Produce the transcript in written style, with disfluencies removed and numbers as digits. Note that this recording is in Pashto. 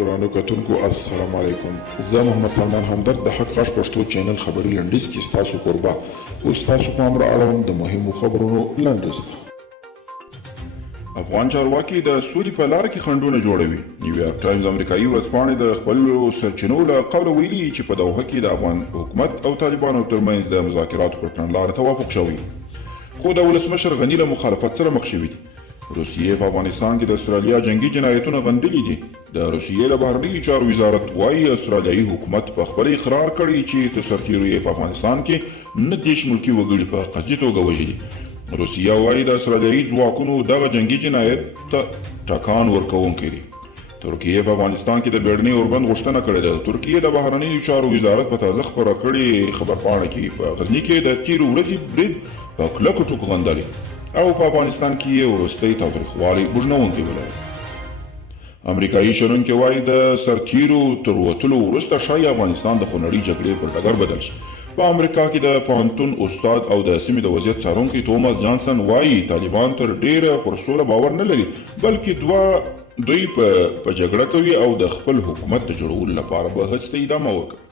ګرانو کتونکو السلام علیکم. زه محمد سلمان همدرد د حق غږ پښتو چینل خبري لنډیز کې ستاسو قربا اوس تاسو پام را اړوم د مهمو خبرونو لنډیز ته. افغان چارواکي د سولې په لاره کې خنډونه جوړوي. نیویارک ټایمز امریکایي ورځپاڼې د خپلو سرچینو له قوله ویلي چې په دوحه کې د افغان حکومت او طالبانو ترمنځ د مذاکراتو پر کړنلاره توافق شوی، خو د ولسمشر غني له مخالفت سره مخ شوي دي. روسیې په افغانستان کې د استرالیا جنگي جنایتونه غندلي دي. د روسیې د بهرنیو چارو وزارت وايي استرالیایي حکومت په خپل اقرار کړی چې د سرتیرو یې په افغانستان کې 9 ملکي وګړي په قصدي توګه وژلي. روسیه وايي د استرالیایي ځواکونو دغه جنگي جنایت ته ټکان ورکوونکی دی. ترکیه په افغانستان کې د بیړني اوربند غوښتنه کړې ده. ترکیه د بهرنیو چارو وزارت په تازه خپره کړې خبرپاڼه کې په غزني کې د تیرو ورځې برید په کلکو ټکو غندلی او په افغانستان کې یې وروستی تاوتریخوالی بوږنوونکی ویلی. امریکایي شنونکي وایي د سرتیرو تر وتلو وروسته ښایي افغانستان د خونړۍ جګړې پر ډګر بدل شي. په امریکا کې د پوهنتون استاد او د سیمې د وضعیت څارونکی توماس جانسن وایي طالبان تر ډیره پر سوله باور نه لري، بلکې دوی په جګړه کوي او د خپل حکومت د جوړولو لپاره به هڅې ته ادامه ورکوي.